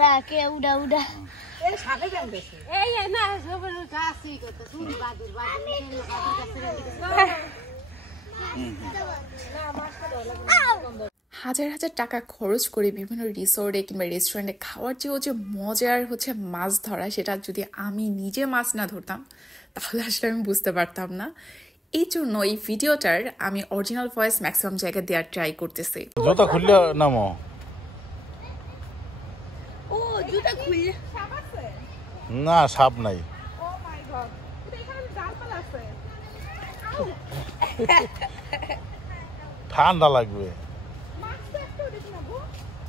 রাকে উড়া উড়া এই সাথে যান বেশি এই না সবার কাছে কত শুন বাদুর হাজার হাজার টাকা খরচ করে বিভিন্ন রিসোর্টে কিংবা রেস্টুরেন্টে খাওয়ার চেয়েও যে মজার হচ্ছে মাছ ধরা, সেটা যদি আমি নিজে মাছ না ধরতাম তাহলে আসলে আমি বুঝতে পারতাম না। এই জন্য এই ভিডিওটার আমি অরিজিনাল ভয়েস ম্যাক্সিমাম জায়গায় দেওয়ার ট্রাই করতেছি। জুতা খুললে নামো। ও জুতা খুলে সাপ আছে? না সাপ নাই। ও মাই গড, এখানে জালপাল আছে। ঠান্ডা লাগবে।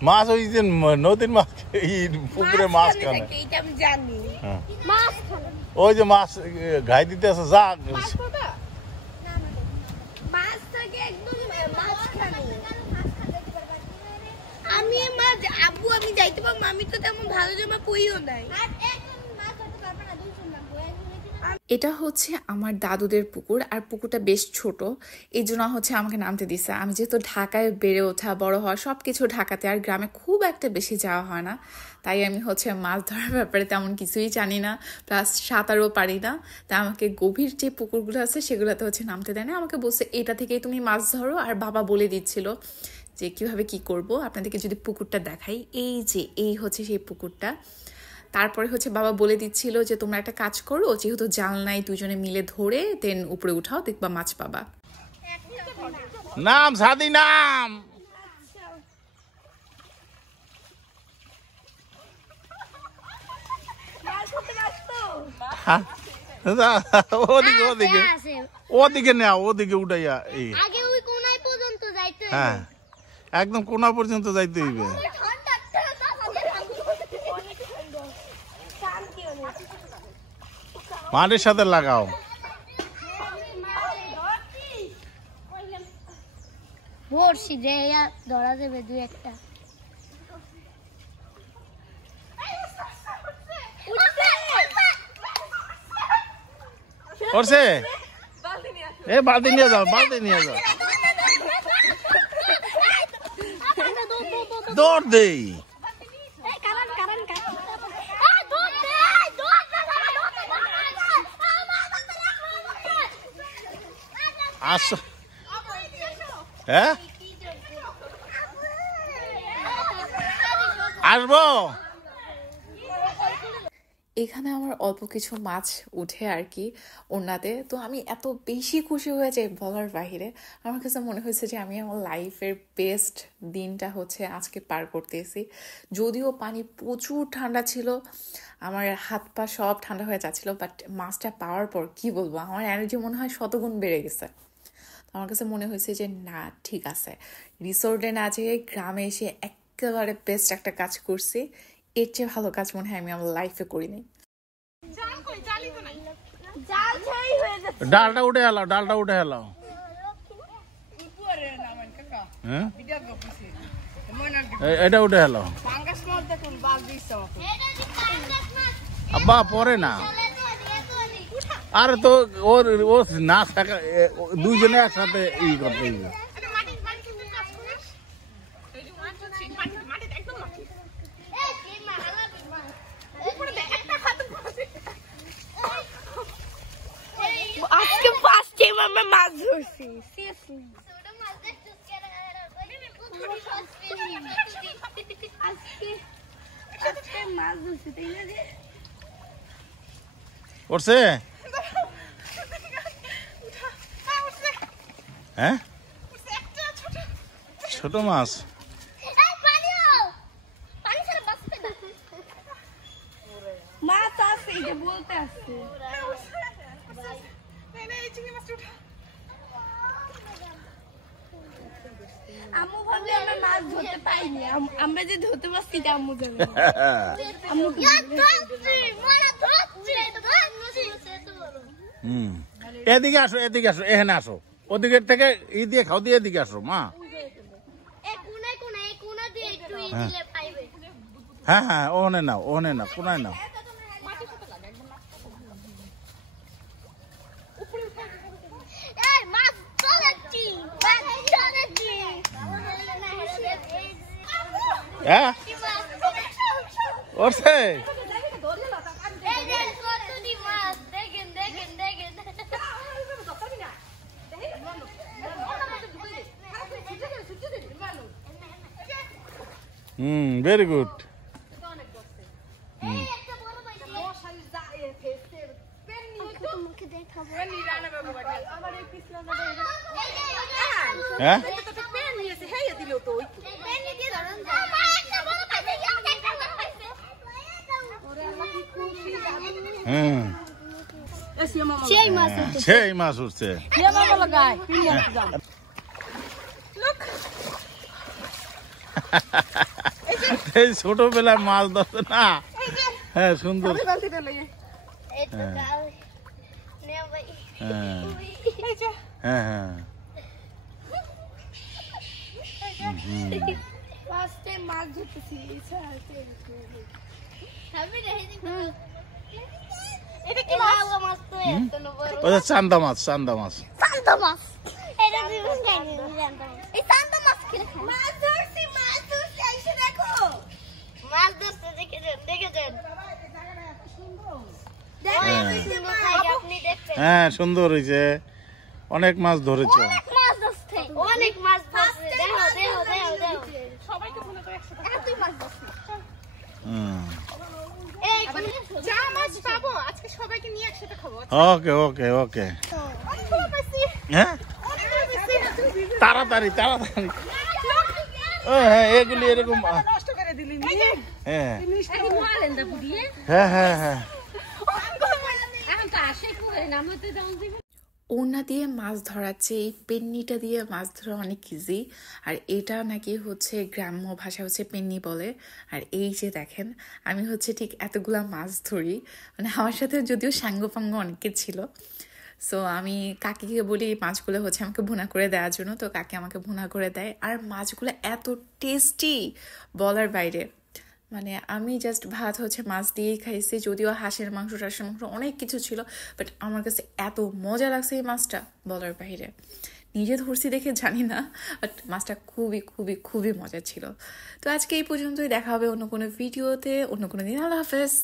মাছ ওই যে নদীর মাছ, এই পুকুরে মাছ কেন? এইটা আমি জানি। মাছ ওই যে মাছ ঘাই দিতে আছে, যা মাছ থাকে একদম মাছ খানে। আমি মাছ আব্বু আমি যাইতে পারবো, আমি তো তেমন ভালো জামা পরিও নাই। এটা হচ্ছে আমার দাদুদের পুকুর, আর পুকুরটা বেশ ছোট, এই জন্য হচ্ছে আমাকে নামতে দিছে। আমি যেহেতু ঢাকায় বেড়ে ওঠা বড় হওয়া সব কিছু ঢাকাতে, আর গ্রামে খুব একটা বেশি যাওয়া হয় না, তাই আমি হচ্ছে মাছ ধরার ব্যাপারে তেমন কিছুই জানি না, প্লাস সাঁতারও পারি না। তাই আমাকে গভীর যে পুকুরগুলো আছে সেগুলোতে হচ্ছে নামতে দেয় না। আমাকে বলছে এটা থেকেই তুমি মাছ ধরো, আর বাবা বলে দিচ্ছিল যে কিভাবে কি করব। আপনাদেরকে যদি পুকুরটা দেখাই, এই হচ্ছে সেই পুকুরটা। তারপরে হচ্ছে বাবা বলে দিচ্ছিল যে তোমরা একটা কাজ করো, যেহেতু জাল নাই দুজনে মিলে ধরে দেন উপরে উঠাও, দেখবা মাছ পাবা। নাম সাদি নাম। ওদিকে ওদিকে ওদিকে না, ওদিকে উঠাইয়া এই আগে ওই কোনায় পর্যন্ত যাইতে হবে। হ্যাঁ একদম কোনা পর্যন্ত যাইতে হইবে। মাটির সাথে লাগাও। বড়শি দে ধরা দেবে দুই একটা। করছে এ বালতি নিয়ে যাও, বালতি নিয়ে যাও, দৌড় দেই। আসো হ্যাঁ আসবো। এখানে আমার অল্প কিছু মাছ উঠে আর কি ওনাতে, তো আমি এত বেশি খুশি হয়ে যাই বলার বাহিরে। আমার কাছে মনে হয়েছে যে আমি আমার লাইফের বেস্ট দিনটা হচ্ছে আজকে পার করতেছি। যদিও পানি প্রচুর ঠান্ডা ছিল, আমার হাত পা সব ঠান্ডা হয়ে যাচ্ছিলো, বাট মাছটা পাওয়ার পর কি বলবো, আমার এনার্জি মনে হয় শতগুণ বেড়ে গেছে। আমার কাছে মনে হয়েছে যে না ঠিক আছে, রিসোর্টে না যেয়ে গ্রামে এসে একেবারে বেস্ট একটা কাজ করছি। এর চেয়ে ভালো কাজ মনে হয় আমি আমার লাইফে করিনি। ডালটা উঠে এলাও, ডালটা উঠে এলাও। হ্যাঁ এটা উঠে এলাও। আব্বা পরে না, আরে তো ওর ও না থাকা, দুইজনে একসাথে ই করতে হইবে। আজকে ফার্স্ট টাইম আমরা মাছ ধরছি। আজকে মাছ ধরছি তাই না রে? করছে হ্যাঁ ছোট মাছ। মাছ আছে এটা বলতে আসছে। আম্মু ভাবে আমরা মাছ ধরতে পাইনি, আমরা যে ধরতে পারছি এটা আম্মু জানে। আম্মু এদিকে আসো, এদিকে আসো, এখানে আসো, ওদিকে থেকে ই দিয়ে খাও দিয়ে এদিকে আসো মা। হ্যাঁ হ্যাঁ ওখানে নাও, ওখানে নাও, কোনায় নাও। হ্যাঁ ওরছে ভেরি গুড। হ্যাঁ সেই মাছ উঠছে। এই ছোটবেলায় মাছ ধরছে না। হ্যাঁ সুন্দর। হ্যাঁ হ্যাঁ মাছ ধরতেছি। চান্দা মাছ, চান্দা মাছ। হ্যাঁ সুন্দর হয়েছে, অনেক মাছ ধরেছ। ওকে ওকে ওকে। হ্যাঁ তাড়াতাড়ি তাড়াতাড়ি। হ্যাঁ এগুলি এরকম। হ্যাঁ হ্যাঁ হ্যাঁ হ্যাঁ। ওড়না দিয়ে মাছ ধরাচ্ছে, এই পেন্নিটা দিয়ে মাছ ধরা অনেক ইজি। আর এটা নাকি হচ্ছে গ্রাম্য ভাষা হচ্ছে পেন্নি বলে। আর এই যে দেখেন আমি হচ্ছে ঠিক এতগুলা মাছ ধরি, মানে আমার সাথে যদিও সাঙ্গপাঙ্গ অনেকে ছিল। সো আমি কাকিকে বলি এই মাছগুলো হচ্ছে আমাকে ভুনা করে দেওয়ার জন্য, তো কাকি আমাকে ভুনা করে দেয়। আর মাছগুলো এত টেস্টি বলার বাইরে, মানে আমি জাস্ট ভাত হচ্ছে মাছ দিয়েই খাইছি, যদিও হাঁসের মাংস টাসের মাংস অনেক কিছু ছিল, বাট আমার কাছে এত মজা লাগছে এই মাছটা বলার বাইরে। নিজে ধরছি দেখে জানি না, বাট মাছটা খুবই খুবই খুবই মজা ছিল। তো আজকে এই পর্যন্তই, দেখা হবে অন্য কোনো ভিডিওতে অন্য কোনো দিন। আল্লাহ হাফেজ।